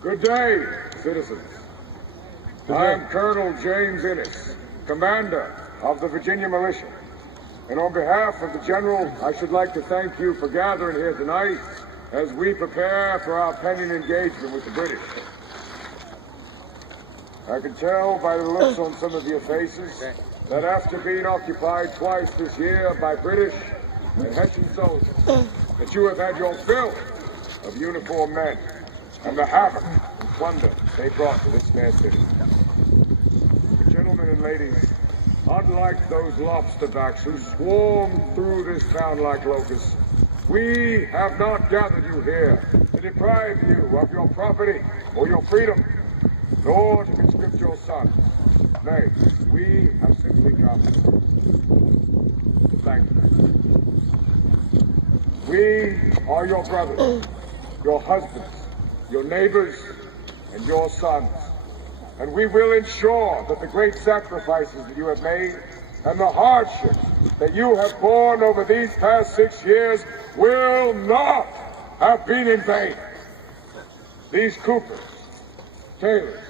Good day, citizens. I'm Colonel James Innes, Commander of the Virginia Militia. And on behalf of the General, I should like to thank you for gathering here tonight as we prepare for our pending engagement with the British. I can tell by the looks on some of your faces that after being occupied twice this year by British and Hessian soldiers, that you have had your fill of uniformed men and the havoc and plunder they brought to this fair city. Gentlemen and ladies, unlike those lobsterbacks who swarm through this town like locusts, we have not gathered you here to deprive you of your property or your freedom, nor to conscript your sons. Nay, we have simply come to thank you. We are your brothers, your husbands, your neighbors, and your sons. And we will ensure that the great sacrifices that you have made and the hardships that you have borne over these past 6 years will not have been in vain. These coopers, tailors,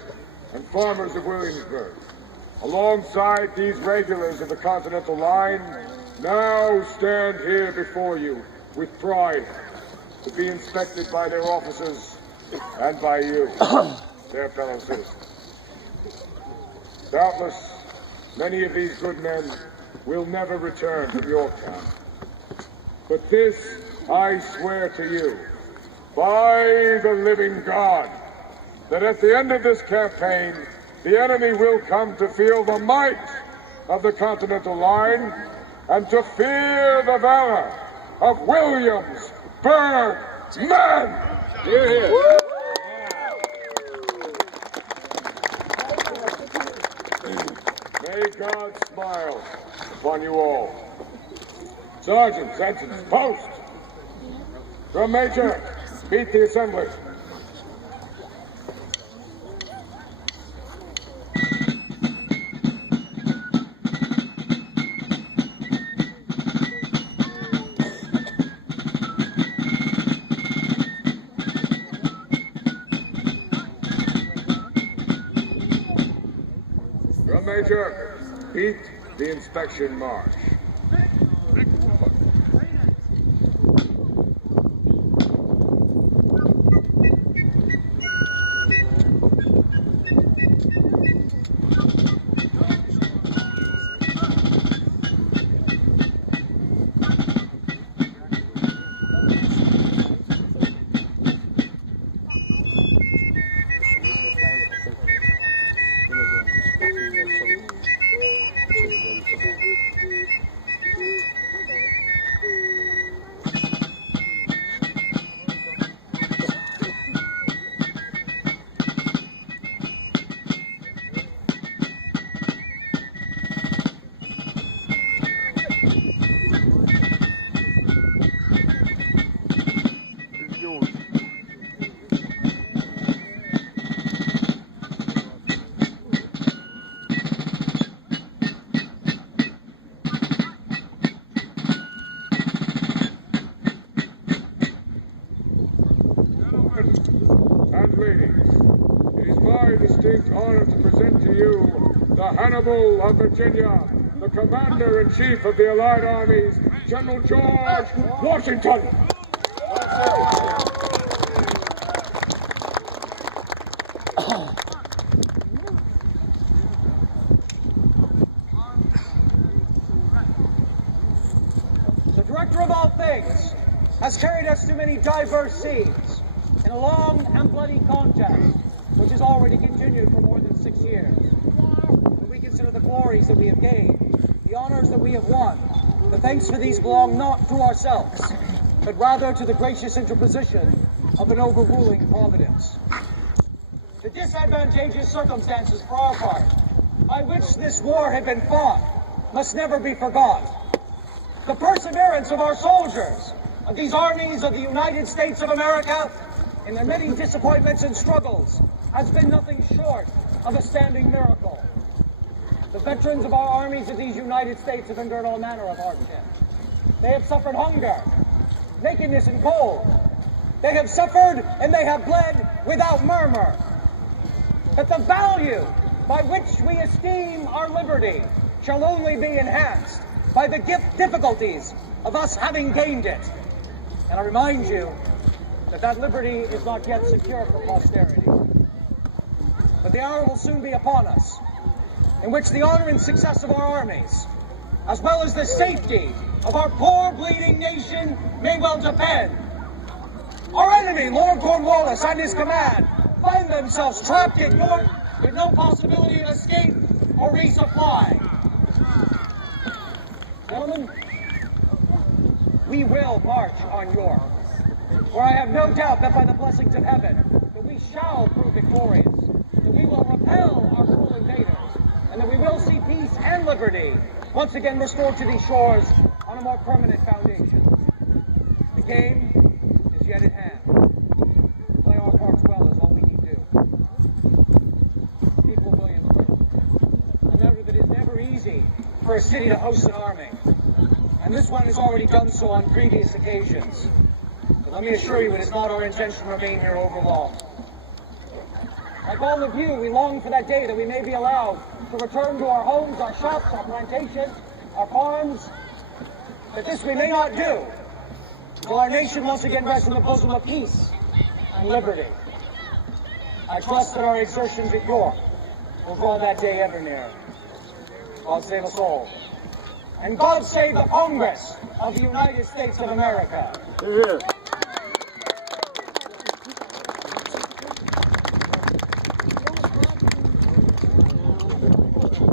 and farmers of Williamsburg, alongside these regulars of the Continental Line, now stand here before you with pride to be inspected by their officers and by you, their fellow citizens. Doubtless, many of these good men will never return from Yorktown. But this I swear to you, by the living God, that at the end of this campaign, the enemy will come to feel the might of the Continental Line and to fear the valor of Williamsburg men! Hear, hear. May God smile upon you all. Sergeants, ensigns, post! Drum major, beat the assembly. Drum major, beat the inspection march. And ladies, it is my distinct honor to present to you the Hannibal of Virginia, the Commander-in-Chief of the Allied Armies, General George Washington. The Director of all things has carried us through many diverse scenes in a long and bloody contest, which has already continued for more than 6 years. that we consider the glories that we have gained, the honors that we have won, the thanks for these belong not to ourselves, but rather to the gracious interposition of an overruling providence. The disadvantageous circumstances for our part, by which this war had been fought, must never be forgot. The perseverance of our soldiers, of these armies of the United States of America, in their many disappointments and struggles, has been nothing short of a standing miracle. The veterans of our armies of these United States have endured all manner of hardship. They have suffered hunger, nakedness, and cold. They have suffered and they have bled without murmur. But the value by which we esteem our liberty shall only be enhanced by the difficulties of us having gained it. And I remind you that that liberty is not yet secure for posterity. But the hour will soon be upon us, in which the honor and success of our armies, as well as the safety of our poor bleeding nation, may well depend. Our enemy, Lord Cornwallis, and his command, find themselves trapped at York with no possibility of escape or resupply. Gentlemen, we will march on York, for I have no doubt that by the blessings of heaven, that we shall prove victorious, that we will repel our cruel invaders, and that we will see peace and liberty once again restored to these shores on a more permanent foundation. The game is yet at hand. Play our parts well is all we need do. People of Williamsburg, remember that it's never easy for a city to host an army, and this one has already done so on previous occasions. But let me assure you, it is not our intention to remain here over long. Like all of you, we long for that day that we may be allowed to return to our homes, our shops, our plantations, our farms. But this we may not do until our nation once again rests in the bosom of peace and liberty. I trust that our exertions at York will draw that day ever nearer. God save us all. And God save the Congress of the United States of America. Yeah.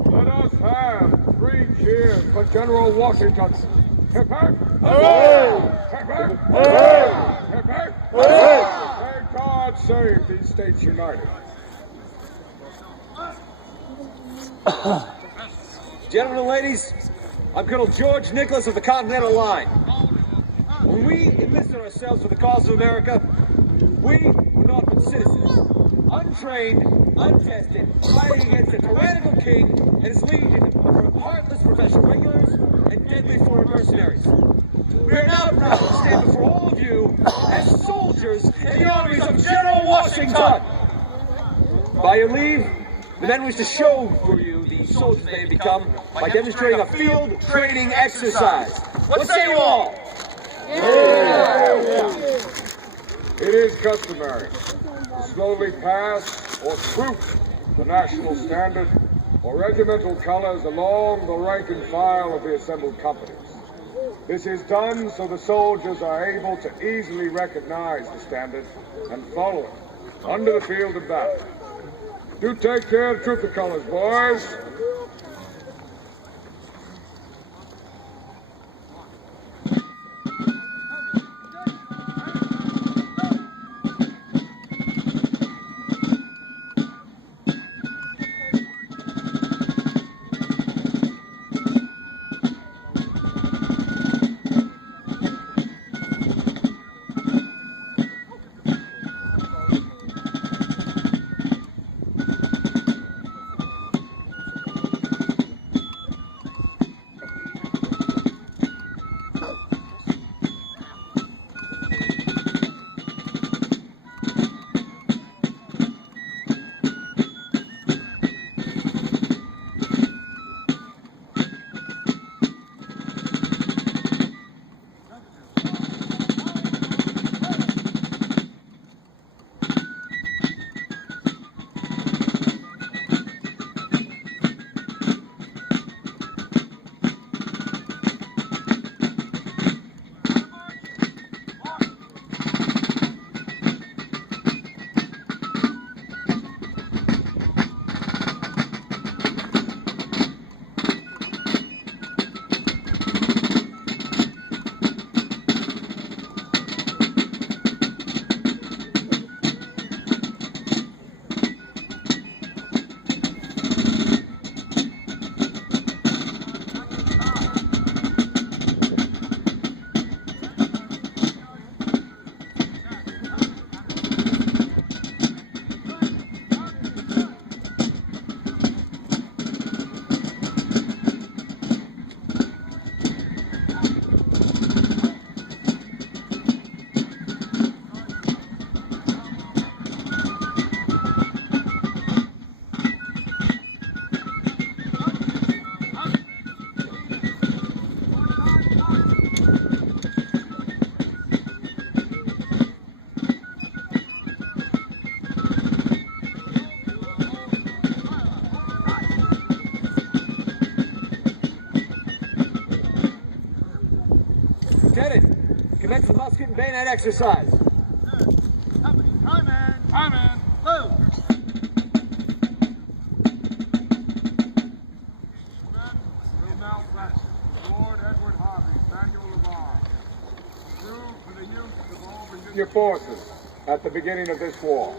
Let us have 3 cheers for General Washington. Hip hip! Hooray! Hip hip! Hooray! Hip hip! Hooray! May God save these states united. Gentlemen and ladies, I'm Colonel George Nicholas of the Continental Line. When we enlisted ourselves for the cause of America, we were not but citizens, untrained, untested, fighting against a tyrannical king and his legion of heartless professional regulars and deadly foreign mercenaries. We are now proud to stand before all of you as soldiers in the armies of General Washington. By your leave, we then wish to show for you the soldiers they have become by demonstrating a field training exercise. What say you all? Yeah. It is customary to slowly pass or troop the national standard or regimental colors along the rank and file of the assembled companies. This is done so the soldiers are able to easily recognize the standard and follow it under the field of battle. Do take care to troop the colors, boys. bayonet exercise. Company, high man, move. Men will now press Lord Edward Harvey, Manual of Arms. True for the use of all Virginia forces at the beginning of this war.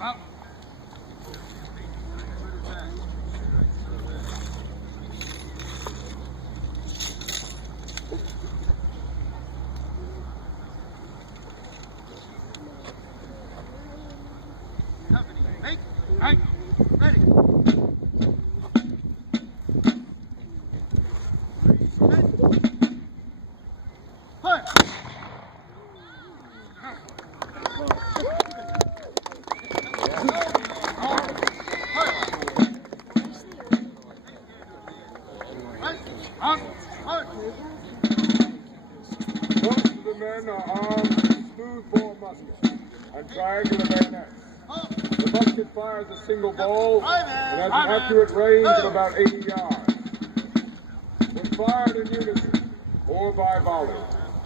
Up. Company, make, right, ready. Fire. Most of the men are armed with smoothbore muskets and triangular bayonets. The musket fires a single ball and has an accurate range of about 80 yards. When fired in unison or by volley,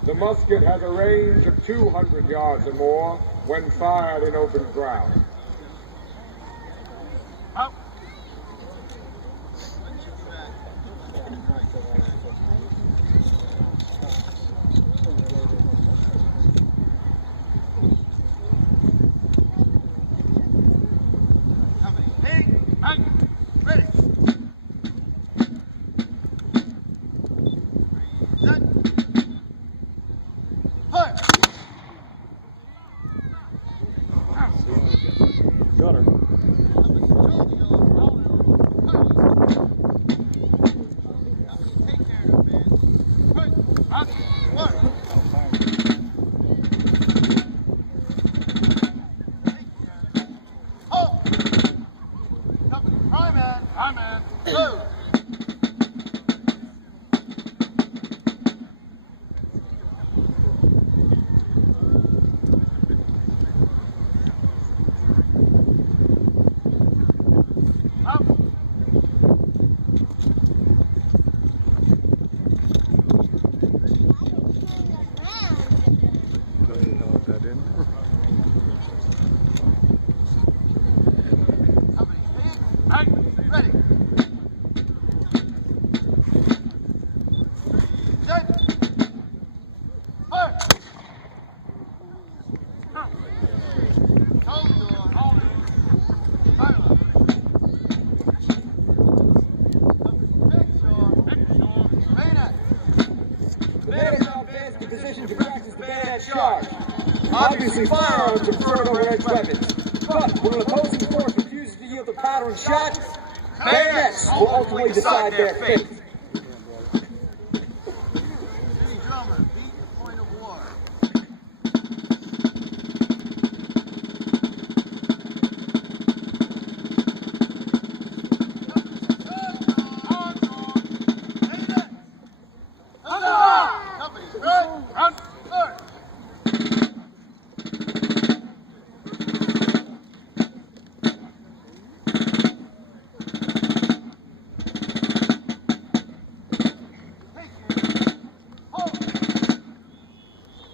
the musket has a range of 200 yards or more when fired in open ground. Out. Company, hey, right, ready. Set. Fire. Gunner. High man, move. Up. Company, right, ready. Set. Fire. Hold on. Fire. Bayonet. The bayonets now advance to position to practice the bayonet charge. Obviously, firearms are preferred over edge weapons. But when an opposing force refuses to yield to powder and shot, bayonets will ultimately decide their fate. City drummer, beat the point of war. Company, right, front, third.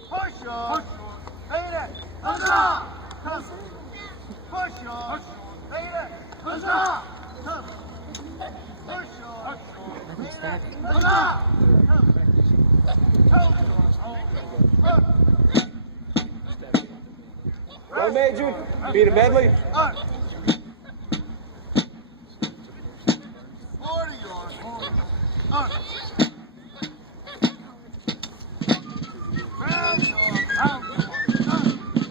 Push on. Bayonet. Huzzah! Come. Push on. Bayonet. Huzzah! Come. Push on. Huzzah! Come. Well, Major, beat a medley. Up. 40 yards. Up. Round yard. Round yard. Up.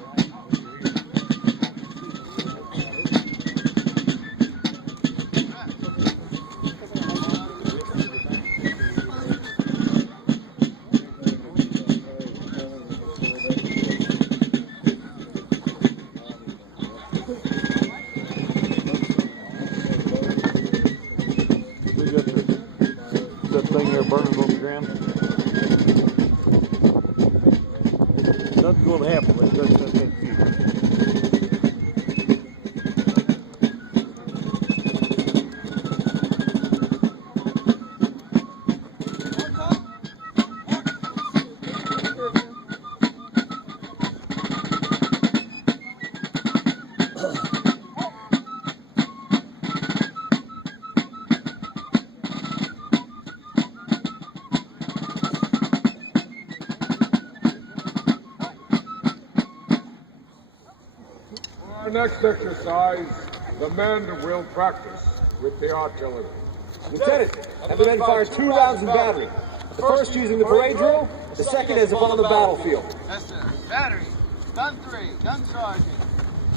That thing there burning on the ground. Nothing's going to happen. Let's go to that next exercise, the men will practice with the artillery. Lieutenant, have the men fired 2 rounds in battery. The first using the parade drill, the second as if on the battlefield. Yes, sir. Battery. Gun 3. Gun sergeant.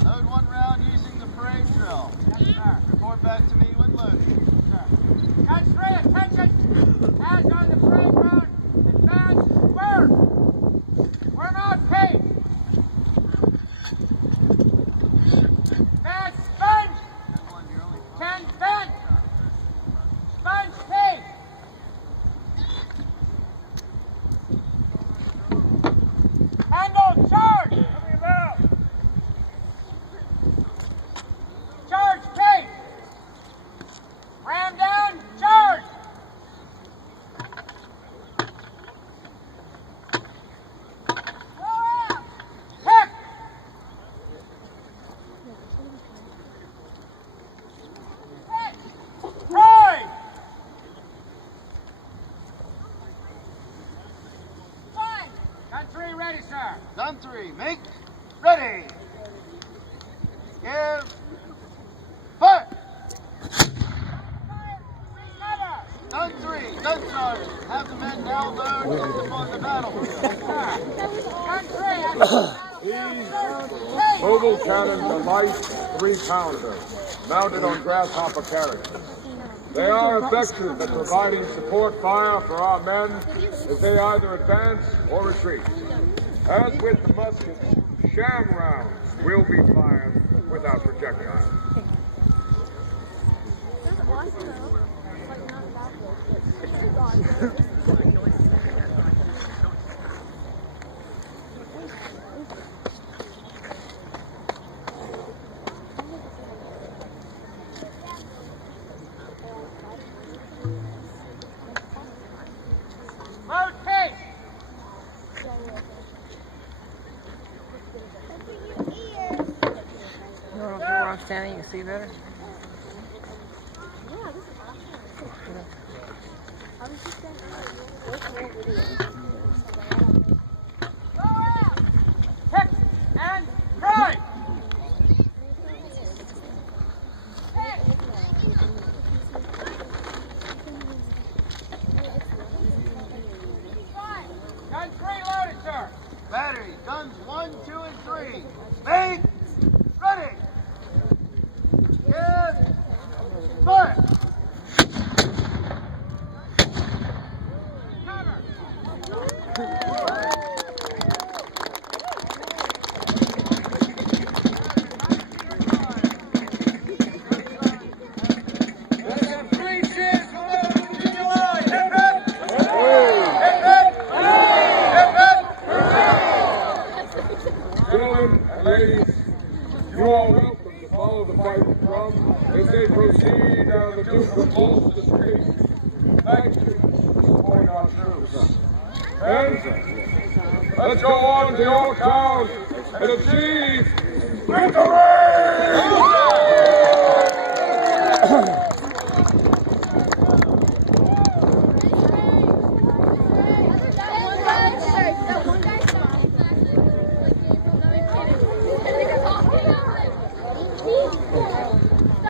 Load 1 round using the parade drill. Yes, sir. Report back to me when loaded. Sir. Gun 3, attention! As on the parade round, advance, work! We're not paid! Advance, sponge! 10, sponge! Sponge, paid! Handle, charge! Coming about! Charge, paid! Ram down, charge! Kick! Try! Gun 3 ready, sir. Gun 3, make ready. Give. Fire. Gun 3, gun sergeant. Have the men now load and upon the battlefield. Gun 3. These mobile cannons are light 3-pounders, mounted on grasshopper carriages. They are effective at providing support fire for our men as they either advance or retreat. As with the muskets, sham rounds will be fired without projectiles. Load case. If you're on standing, you can see better. Kick and try. Gun 3 loaded, sir. Battery, guns 1, 2, and 3. Make ready. Give. Fire. Gentlemen and ladies, you are welcome to follow the fighting drum as they proceed down the Duke of Gloucester Street. Thank you for supporting our troops. And let's go on to Yorktown and achieve victory!